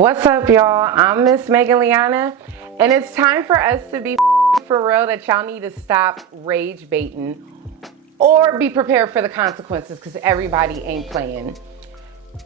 What's up, y'all? I'm Miss Megan Liana, and it's time for us to be for real that y'all need to stop rage baiting or be prepared for the consequences because everybody ain't playing.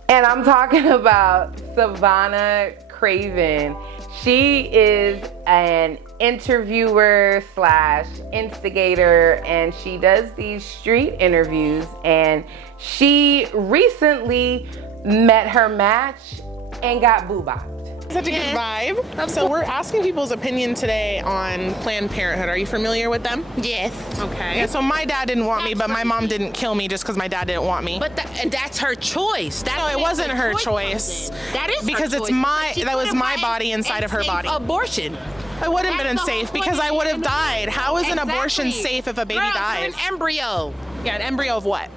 And I'm talking about Savannah Craven. She is an interviewer slash instigator, and she does these street interviews, and she recently met her match and got bopped. Such a good vibe. So we're asking people's opinion today on Planned Parenthood. Are you familiar with them? Yes. Okay. Yeah, so my dad didn't want me, but my mom didn't kill me just because my dad didn't want me. But that's her choice. No, it wasn't her choice. That is because her it's choice. that was my body inside of her body. Abortion. It wouldn't have been safe because I would have died. How is an abortion safe if a baby dies? An embryo. Yeah, an embryo of what?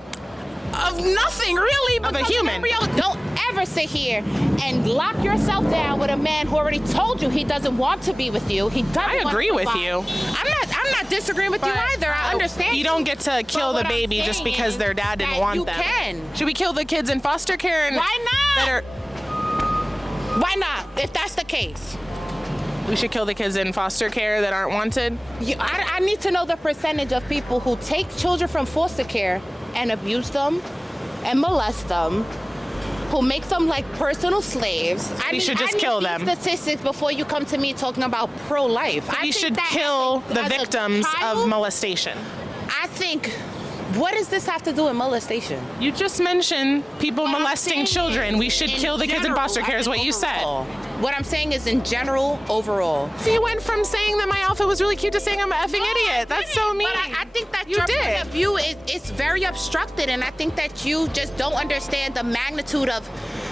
Of nothing, really. Of a human. Don't ever sit here and lock yourself down with a man who already told you he doesn't want to be with you. He doesn't. I agree with you. I'm not disagreeing with you either. I understand. You don't get to kill the baby just because their dad didn't want them. You can. Should we kill the kids in foster care? Why not? Why not? If that's the case. We should kill the kids in foster care that aren't wanted? I need to know the percentage of people who take children from foster care and abuse them and molest them, who make them like personal slaves. We should just kill them. Statistics before you come to me talking about pro-life. We should kill the victims of molestation. I think, what does this have to do with molestation? You just mentioned people molesting children. We should kill the kids in foster care is what you said. What I'm saying is in general, overall. So you went from saying that my outfit was really cute to saying I'm an effing idiot. That's so mean. But I think that your point of view is very obstructed, and I think that you just don't understand the magnitude of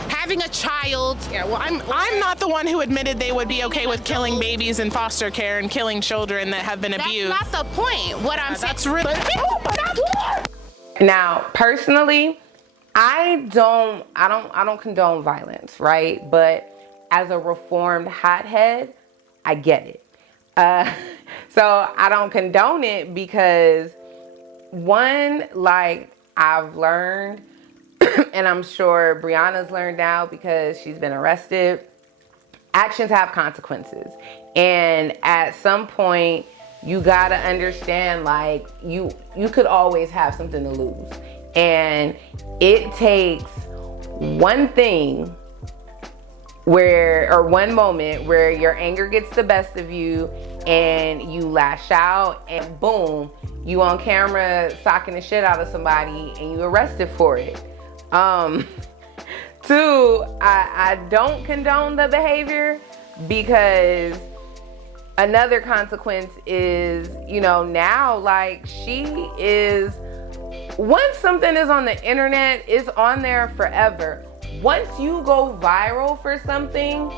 having a child. Yeah, well, I'm not the one who admitted they would be okay with killing babies in foster care and killing children that have been abused. That's not the point. What I'm saying. That's really. Now, personally, I don't condone violence, right? But as a reformed hothead, I get it. So I don't condone it because one, like I've learned, and I'm sure Brianna's learned now because she's been arrested, actions have consequences. And at some point, you gotta understand, like, you could always have something to lose. And it takes one thing one moment where your anger gets the best of you and you lash out and boom, you on camera socking the shit out of somebody and you arrested for it. Two, I don't condone the behavior because another consequence is, now, like, she is, once something is on the internet, it's on there forever. Once you go viral for something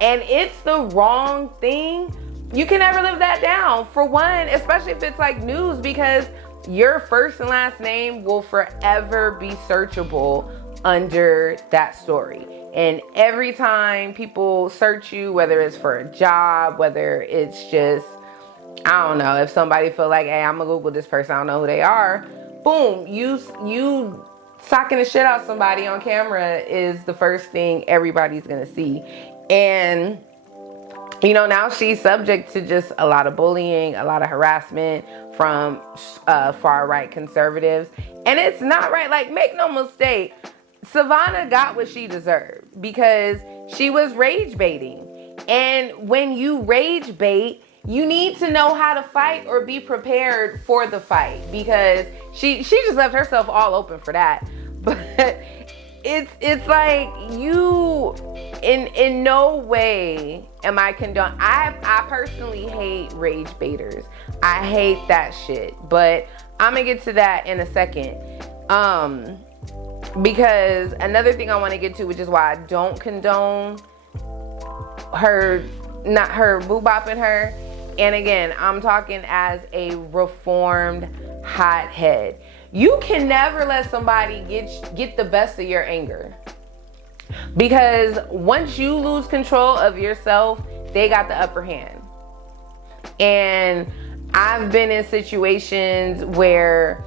and it's the wrong thing, you can never live that down. For one, especially if it's like news, because your first and last name will forever be searchable under that story. And every time people search you, whether it's for a job, whether it's just, I don't know, if somebody feel like, hey, I'm gonna Google this person, I don't know who they are, boom, you socking the shit out somebody on camera is the first thing everybody's gonna see. And now she's subject to just a lot of bullying, a lot of harassment from far-right conservatives. And it's not right. Like, make no mistake, Savannah got what she deserved because she was rage baiting. And when you rage bait, you need to know how to fight or be prepared for the fight, because she just left herself all open for that. But it's like, you in no way am I condone. I personally hate rage baiters. I hate that shit. But I'm gonna get to that in a second. Because another thing I want to get to, which is why I don't condone her boo-bopping her. And again, I'm talking as a reformed hothead. You can never let somebody get the best of your anger. Because once you lose control of yourself, they got the upper hand. And I've been in situations where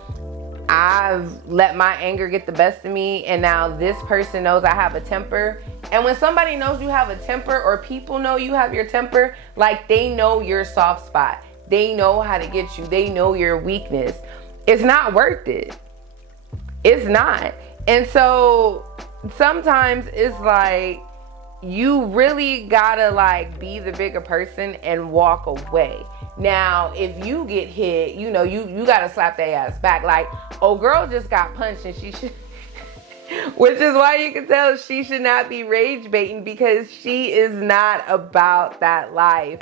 I've let my anger get the best of me, and now this person knows I have a temper, And when somebody knows you have a temper, or people know you have your temper, like they know your soft spot. They know how to get you. They know your weakness. It's not worth it. It's not. And so sometimes it's like, you really gotta like be the bigger person and walk away. Now, if you get hit, you know, you gotta slap their ass back. Like, oh, girl just got punched and she should, which is why you can tell she should not be rage baiting, because she is not about that life.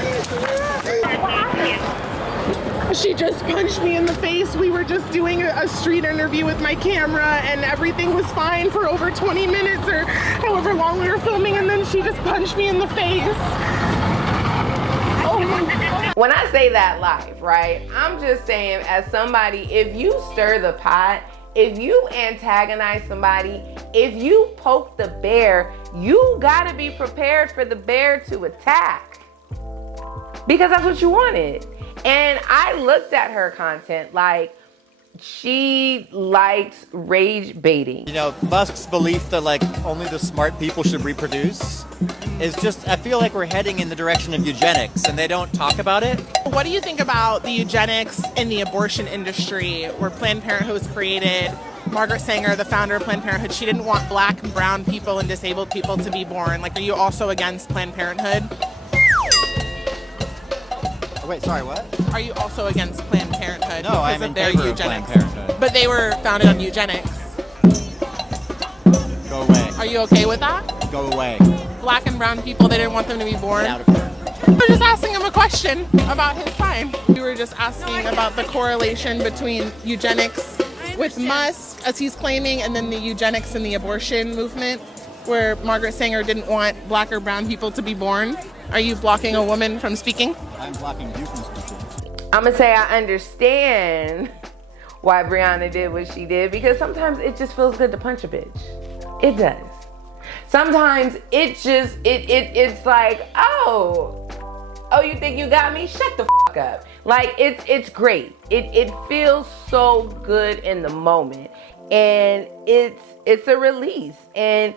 She just punched me in the face. We were just doing a street interview with my camera and everything was fine for over 20 minutes or however long we were filming, and then she just punched me in the face. Oh my God. When I say that live, right, I'm just saying, as somebody, if you stir the pot, if you antagonize somebody, if you poke the bear, you gotta be prepared for the bear to attack, because that's what you wanted. And I looked at her content like, she likes rage baiting. You know, Musk's belief that like only the smart people should reproduce is just, I feel like we're heading in the direction of eugenics and they don't talk about it. What do you think about the eugenics in the abortion industry, where Planned Parenthood was created? Margaret Sanger, the founder of Planned Parenthood, she didn't want black and brown people and disabled people to be born. Like, are you also against Planned Parenthood? Oh, wait, sorry, what? Are you also against Planned Parenthood? No, I'm in favor of Planned Parenthood. But they were founded on eugenics. Go away. Are you okay with that? Go away. Black and brown people, they didn't want them to be born. Get out of here. We're just asking him a question about his time. We were just asking about the correlation between eugenics with Musk, as he's claiming, and then the eugenics in the abortion movement, where Margaret Sanger didn't want black or brown people to be born. Are you blocking a woman from speaking? I'm blocking you from speaking. I'm gonna say I understand why Brianna did what she did, because sometimes it just feels good to punch a bitch. It does. Sometimes it just, it's like, oh, you think you got me? Shut the fuck up. Like, it's great. It feels so good in the moment. And it's a release. And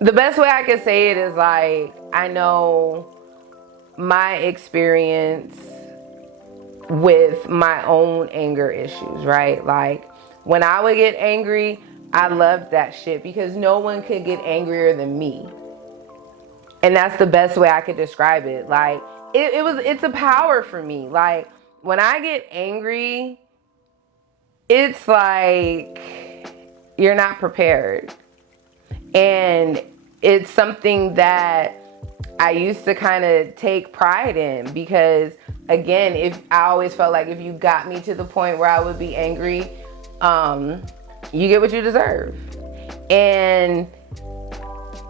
the best way I can say it is like, I know my experience with my own anger issues, right? Like, when I would get angry, I loved that shit, because no one could get angrier than me. And that's the best way I could describe it. Like, it's a power for me. Like, when I get angry, it's like you're not prepared. And it's something that I used to kind of take pride in, because again, if I always felt like if you got me to the point where I would be angry, you get what you deserve. And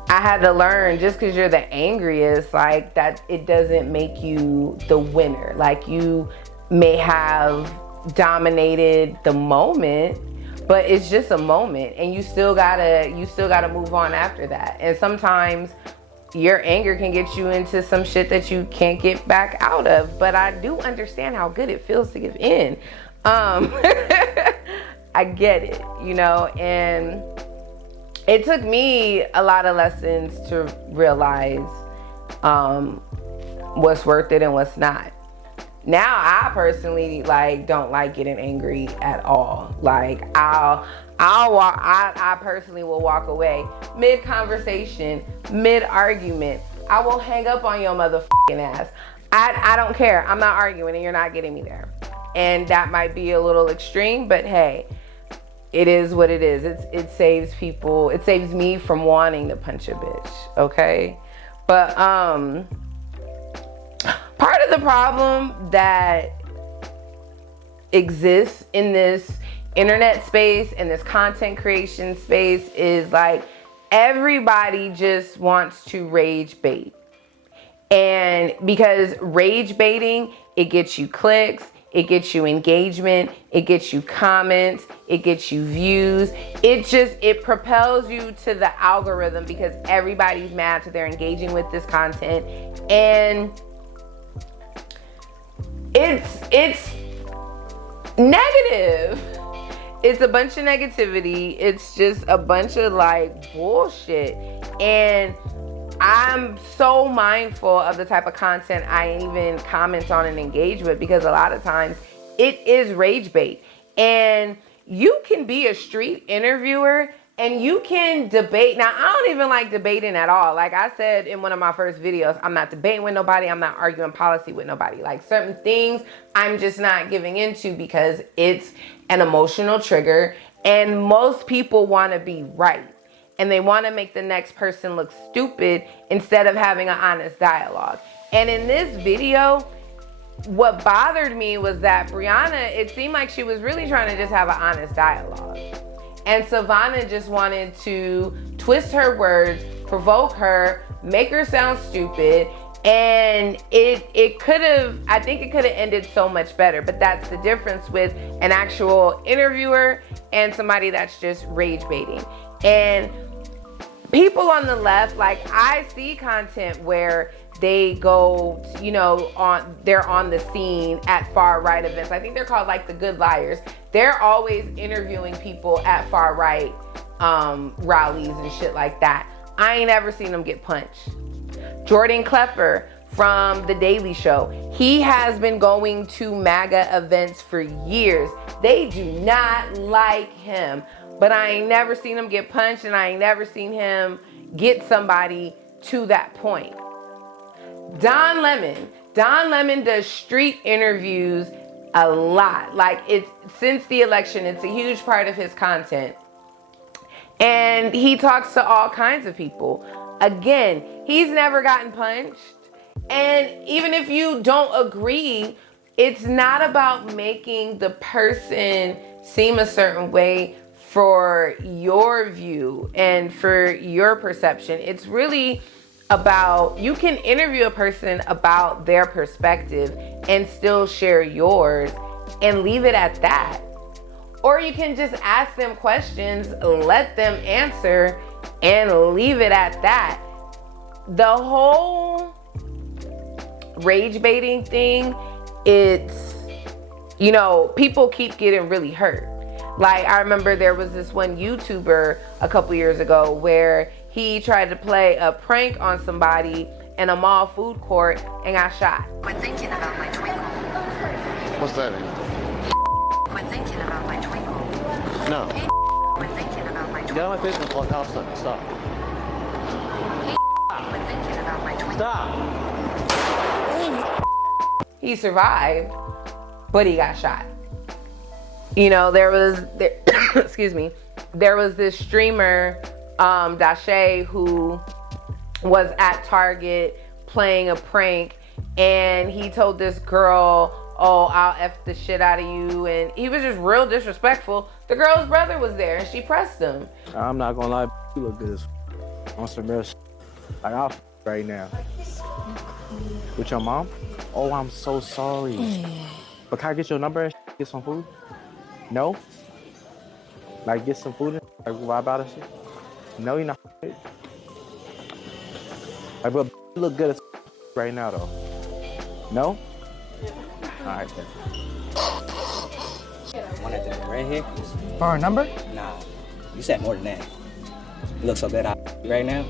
I had to learn, just because you're the angriest, like, that it doesn't make you the winner. Like, you may have dominated the moment, but it's just a moment, and you still gotta move on after that. And sometimes your anger can get you into some shit that you can't get back out of. But I do understand how good it feels to give in. I get it, you know, and it took me a lot of lessons to realize what's worth it and what's not. Now I personally don't like getting angry at all. Like, I personally will walk away mid-conversation, mid-argument. I will hang up on your motherfucking ass. I don't care. I'm not arguing and you're not getting me there. And that might be a little extreme, but hey, it is what it is. It saves people. It saves me from wanting to punch a bitch, okay? But part of the problem that exists in this internet space and this content creation space is like, everybody just wants to rage bait. And because rage baiting, it gets you clicks, it gets you engagement, it gets you comments, it gets you views. It propels you to the algorithm, because everybody's mad, so they're engaging with this content. And it's negative. it's a bunch of negativity. It's just a bunch of like bullshit. And I'm so mindful of the type of content I even comment on and engage with, because a lot of times it is rage bait. And you can be a street interviewer and you can debate. Now, I don't even like debating at all. Like I said in one of my first videos, I'm not debating with nobody. I'm not arguing policy with nobody. Like certain things I'm just not giving into because it's an emotional trigger. And most people want to be right. And they want to make the next person look stupid instead of having an honest dialogue. And in this video, what bothered me was that Brianna, it seemed like she was really trying to just have an honest dialogue. And Savannah just wanted to twist her words, provoke her, make her sound stupid. And it could have, I think it could have ended so much better. But that's the difference with an actual interviewer and somebody that's just rage baiting. And people on the left, like I see content where they go, you know, they're on the scene at far right events. I think they're called like the Good Liars. They're always interviewing people at far right rallies and shit like that. I ain't ever seen them get punched. Jordan Klepper from The Daily Show, he has been going to MAGA events for years. They do not like him, but I ain't never seen him get punched, and I ain't never seen him get somebody to that point. Don Lemon does street interviews a lot. Like it's since the election, it's a huge part of his content. And he talks to all kinds of people. Again, he's never gotten punched. And even if you don't agree, it's not about making the person seem a certain way for your view and for your perception. It's really about, you can interview a person about their perspective and still share yours and leave it at that. Or you can just ask them questions, let them answer, and leave it at that. The whole rage baiting thing, it's, you know, people keep getting really hurt. Like I remember there was this one YouTuber a couple years ago where he tried to play a prank on somebody in a mall food court and got shot. Quit thinking about my twinkle. What's that mean? Quit thinking about my twinkle. No. Hey, quit thinking about my Get twinkle. out of my business, Paul. Now stop. Quit thinking about my twinkle. Stop. He survived, but he got shot. You know, there excuse me, there was this streamer, Dashay, who was at Target playing a prank, and he told this girl, oh, I'll F the shit out of you, and he was just real disrespectful. The girl's brother was there, and she pressed him. I'm not gonna lie, you look good on some real shit. Like I'll right now. With your mom? Oh, I'm so sorry. But can I get your number and get some food? No? Like get some food and like vibe out and shit? No, you're not. Like, but you look good as right now though. No? Alright then. One at the right here? For a number? Nah, you said more than that. You look so good out right now.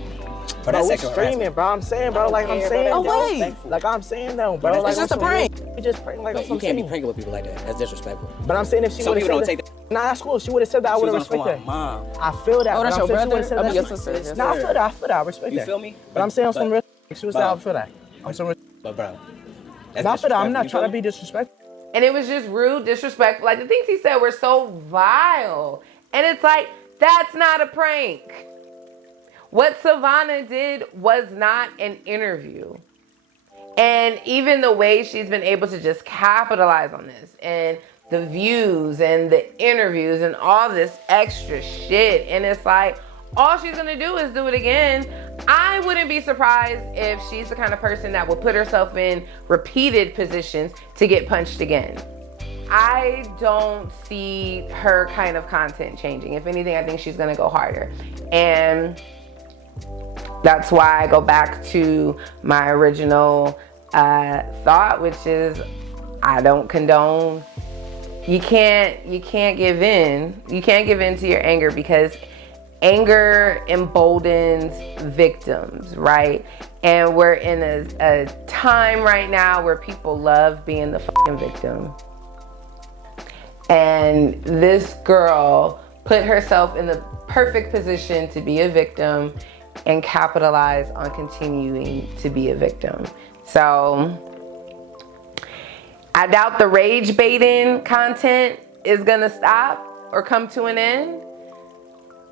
Bro, Bro, that's we sexual streaming, harassment. bro. I'm saying, bro. Like I'm saying. Oh, though. wait. Like I'm saying though, bro. But Like it's just a on some prank. real- We just prank like Bro, on you some can't be shit. pranking with people like that. That's disrespectful. But I'm saying if she Some would have people said don't take that, nah, that's cool. She would have said that. I She would was have on the phone respected with my that. mom. I feel that. Oh, that's but I'm your saying she brother? would've said I mean, that. your sister. Your Nah, I sister. feel that. I feel that. I respect You that. feel me? But I'm saying on some real. She was Bro. that. I feel that. I'm some real. But bro, that's Not for that. I'm disrespectful. not You trying to feel be me? disrespectful. And it was just rude, disrespectful. Like the things he said were so vile. And it's like, that's not a prank. What Savannah did was not an interview. And even the way she's been able to just capitalize on this and the views and the interviews and all this extra shit. And it's like, all she's gonna do is do it again. I wouldn't be surprised if she's the kind of person that would put herself in repeated positions to get punched again. I don't see her kind of content changing. If anything, I think she's gonna go harder. And that's why I go back to my original thought, which is I don't condone you can't give in. You can't give in to your anger, because anger emboldens victims, right? And we're in a time right now where people love being the fucking victim. And this girl put herself in the perfect position to be a victim and capitalize on continuing to be a victim. So I doubt the rage baiting content is gonna stop or come to an end.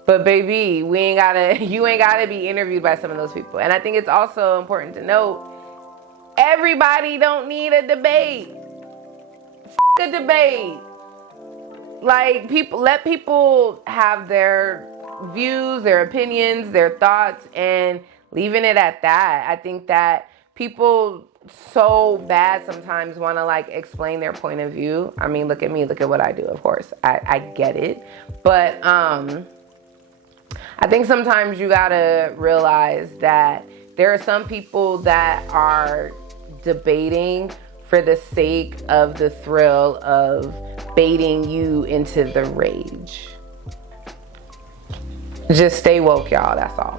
But baby, you ain't gotta be interviewed by some of those people. And I think it's also important to note, everybody don't need a debate. A debate. Like, let people have their views, their opinions, their thoughts, and leaving it at that. I think that people so bad sometimes want to like explain their point of view. I mean, look at me, look at what I do, of course. I get it. But I think sometimes you gotta realize that there are some people that are debating for the sake of the thrill of baiting you into the rage. Just stay woke, y'all, that's all.